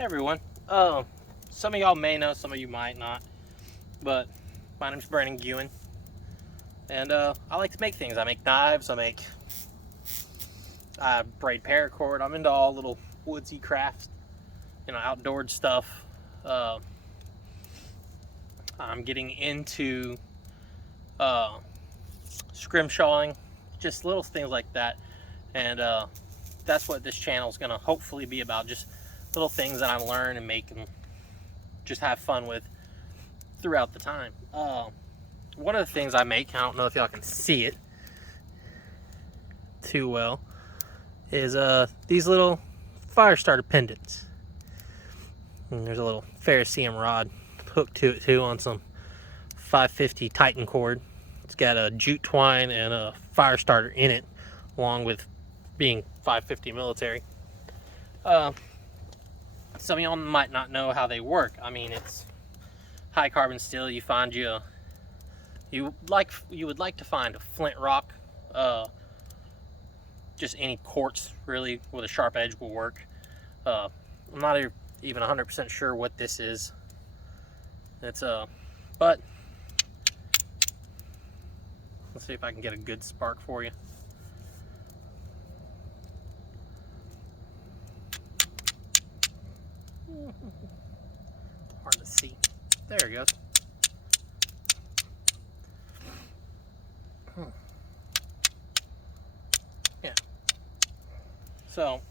Hey everyone. Some of y'all may know, some of you might not, but my name's Brandon Guin, and I like to make things. I make knives, I braid paracord. I'm into all little woodsy crafts, outdoor stuff. I'm getting into scrimshawing, just little things like that, and that's what this channel is going to hopefully be about, just little things that I learn and make and just have fun with throughout the time. One of the things I make, I don't know if y'all can see it too well, is these little fire starter pendants. And there's a little ferrocerium rod hooked to it too on some 550 Titan cord. It's got a jute twine and a fire starter in it, along with being 550 military. Some of y'all might not know how they work. I mean, it's high carbon steel. You find you would like to find a flint rock, just any quartz really with a sharp edge will work. I'm not even 100% sure what this is. It's but let's see if I can get a good spark for you. Hard to see. There it goes. Yeah. So,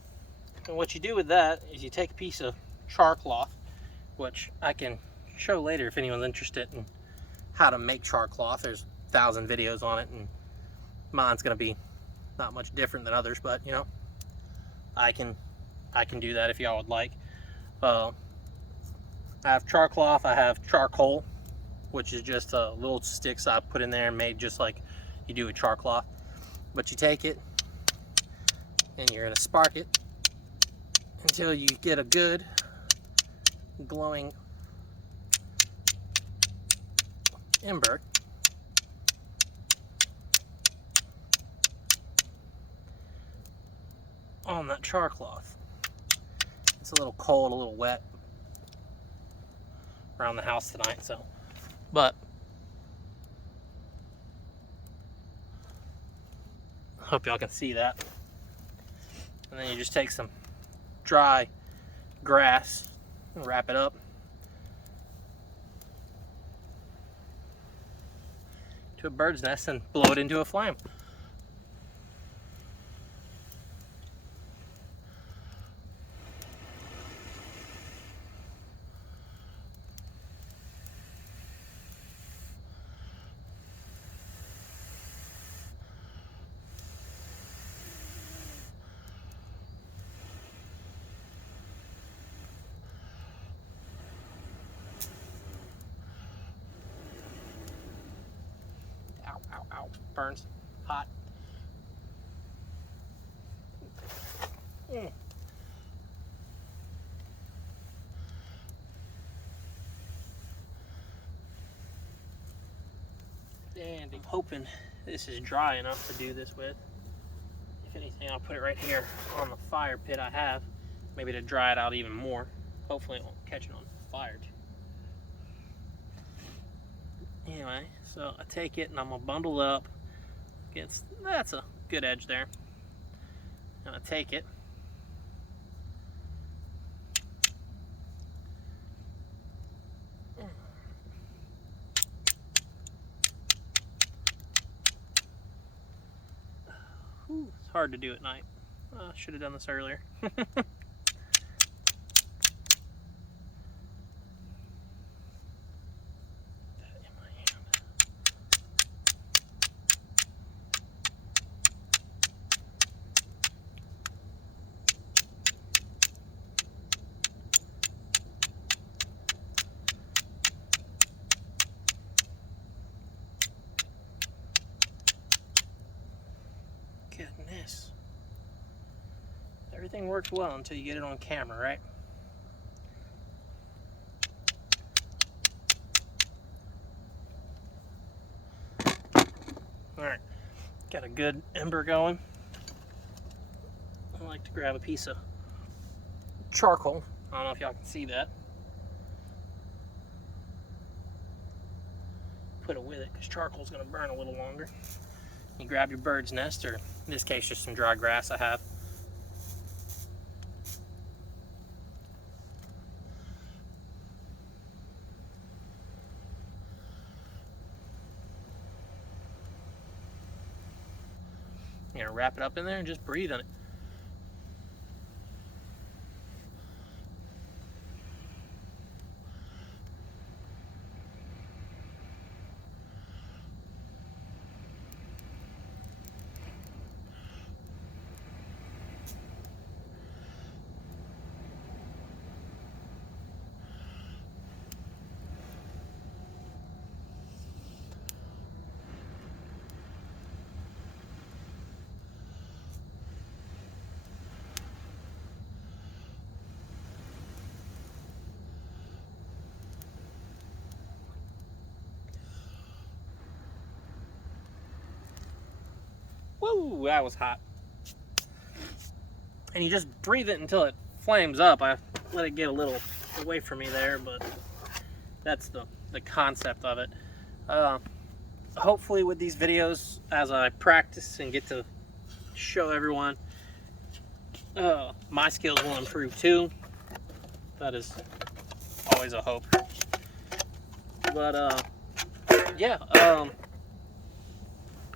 and what you do with that is you take a piece of char cloth, which I can show later if anyone's interested in how to make char cloth. There's 1,000 videos on it, and mine's gonna be not much different than others, but I can do that if y'all would like. I have char cloth, I have charcoal, which is just little sticks I put in there and made just like you do with char cloth. But you take it and you're gonna spark it until you get a good glowing ember. On that char cloth. It's a little cold, a little wet around the house tonight, so but I hope y'all can see that. And then you just take some dry grass and wrap it up to a bird's nest and blow it into a flame. Ow, ow, ow, burns, hot. And I'm hoping this is dry enough to do this with. If anything, I'll put it right here on the fire pit I have, maybe to dry it out even more. Hopefully it won't catch it on fire too. Anyway, so I take it and I'm gonna bundle up. That's a good edge there. And I take it. It's hard to do at night. Should have done this earlier. Goodness. Everything works well until you get it on camera, right? Alright, got a good ember going. I like to grab a piece of charcoal I don't know if y'all can see that. Put it with it because charcoal's going to burn a little longer. You grab your bird's nest, or in this case just some dry grass I have. You're going to wrap it up in there and just breathe on it. Woo, that was hot. And you just breathe it until it flames up. I let it get a little away from me there, but that's the concept of it. Hopefully with these videos, as I practice and get to show everyone, my skills will improve too. That is always a hope. But yeah,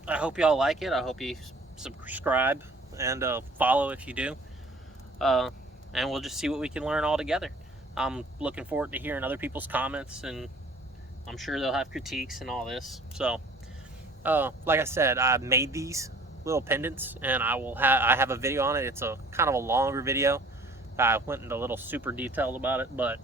I hope y'all like it. I hope you subscribe and follow if you do. And we'll just see what we can learn all together. I'm looking forward to hearing other people's comments, and I'm sure they'll have critiques and all this. So, like I said, I made these little pendants, and I have a video on it. It's a kind of a longer video. I went into a little super detailed about it, but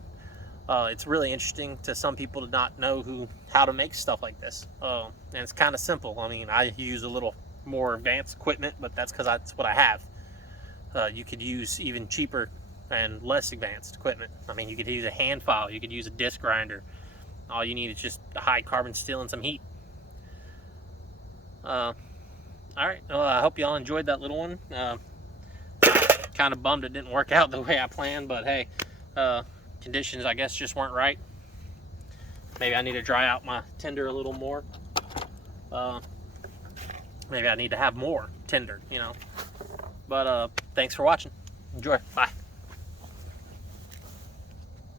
it's really interesting to some people to not know how to make stuff like this. And it's kind of simple. I mean, I use a little more advanced equipment, but that's because that's what I have. You could use even cheaper and less advanced equipment. I mean, you could use a hand file, you could use a disc grinder. All you need is just a high carbon steel and some heat. All right, well, I hope y'all enjoyed that little one. Kind of bummed it didn't work out the way I planned, but hey, conditions I guess just weren't right. Maybe I need to dry out my tinder a little more. Maybe I need to have more tinder, you know. But thanks for watching. Enjoy. Bye.